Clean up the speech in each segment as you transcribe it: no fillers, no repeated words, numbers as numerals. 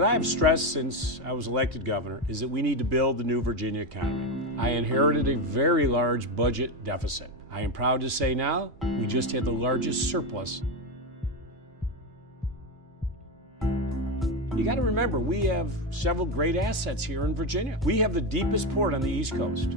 What I have stressed since I was elected governor is that we need to build the new Virginia economy. I inherited a very large budget deficit. I am proud to say now we just had the largest surplus. You got to remember, we have several great assets here in Virginia. We have the deepest port on the East Coast.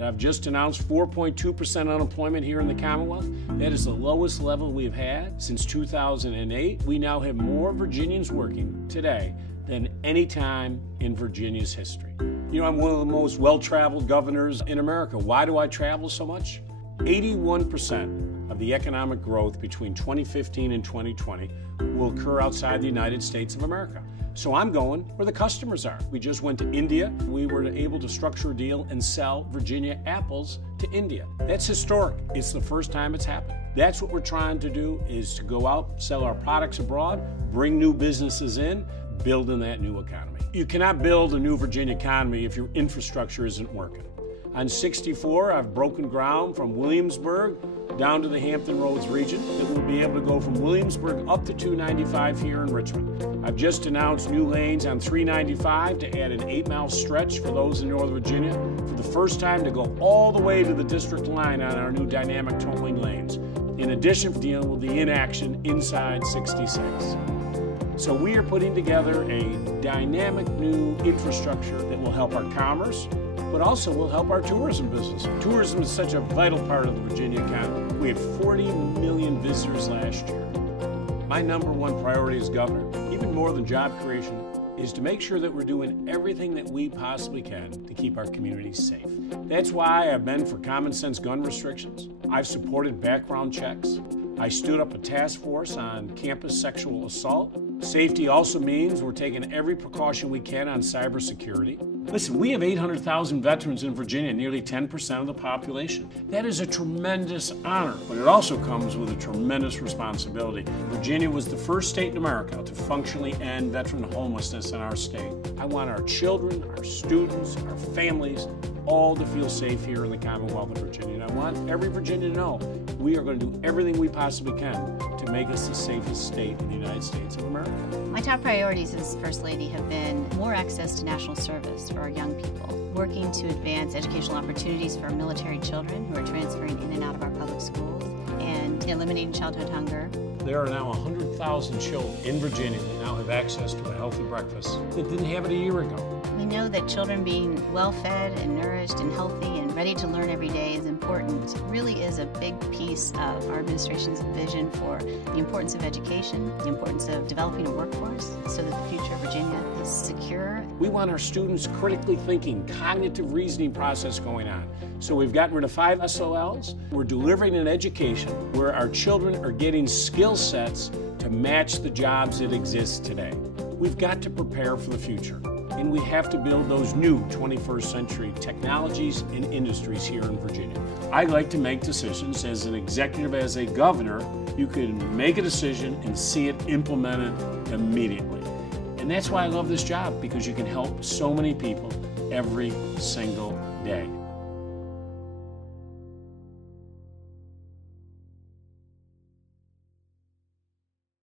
I've just announced 4.2% unemployment here in the Commonwealth. That is the lowest level we've had since 2008. We now have more Virginians working today than any time in Virginia's history. You know, I'm one of the most well-traveled governors in America. Why do I travel so much? 81% of the economic growth between 2015 and 2020 will occur outside the United States of America. So I'm going where the customers are. We just went to India. We were able to structure a deal and sell Virginia apples to India. That's historic. It's the first time it's happened. That's what we're trying to do, is to go out, sell our products abroad, bring new businesses in, building that new economy. You cannot build a new Virginia economy if your infrastructure isn't working. On 64, I've broken ground from Williamsburg down to the Hampton Roads region that will be able to go from Williamsburg up to 295 here in Richmond. I've just announced new lanes on 395 to add an 8-mile stretch for those in Northern Virginia, for the first time to go all the way to the district line on our new dynamic tolling lanes, in addition to dealing with the inaction inside 66. So we are putting together a dynamic new infrastructure that will help our commerce, but also will help our tourism business. Tourism is such a vital part of the Virginia economy. We had 40 million visitors last year. My number one priority as governor, even more than job creation, is to make sure that we're doing everything that we possibly can to keep our communities safe. That's why I've been for common sense gun restrictions. I've supported background checks. I stood up a task force on campus sexual assault. Safety also means we're taking every precaution we can on cybersecurity. Listen, we have 800,000 veterans in Virginia, nearly 10% of the population. That is a tremendous honor, but it also comes with a tremendous responsibility. Virginia was the first state in America to functionally end veteran homelessness in our state. I want our children, our students, our families, all to feel safe here in the Commonwealth of Virginia. And I want every Virginian to know we are going to do everything we possibly can to make us the safest state in the United States of America. My top priorities as First Lady have been more access to national service for our young people, working to advance educational opportunities for our military children who are transferring in and out of our public schools, and eliminating childhood hunger. There are now 100,000 children in Virginia that now have access to a healthy breakfast that didn't have it a year ago. We know that children being well-fed and nourished and healthy and ready to learn every day is important. It really is a big piece of our administration's vision for the importance of education, the importance of developing a workforce so that the future of Virginia is secure. We want our students critically thinking, cognitive reasoning process going on. So we've gotten rid of 5 SOLs. We're delivering an education where our children are getting skill sets to match the jobs that exist today. We've got to prepare for the future, and we have to build those new 21st century technologies and industries here in Virginia. I like to make decisions. As an executive, as a governor, you can make a decision and see it implemented immediately. And that's why I love this job, because you can help so many people every single day.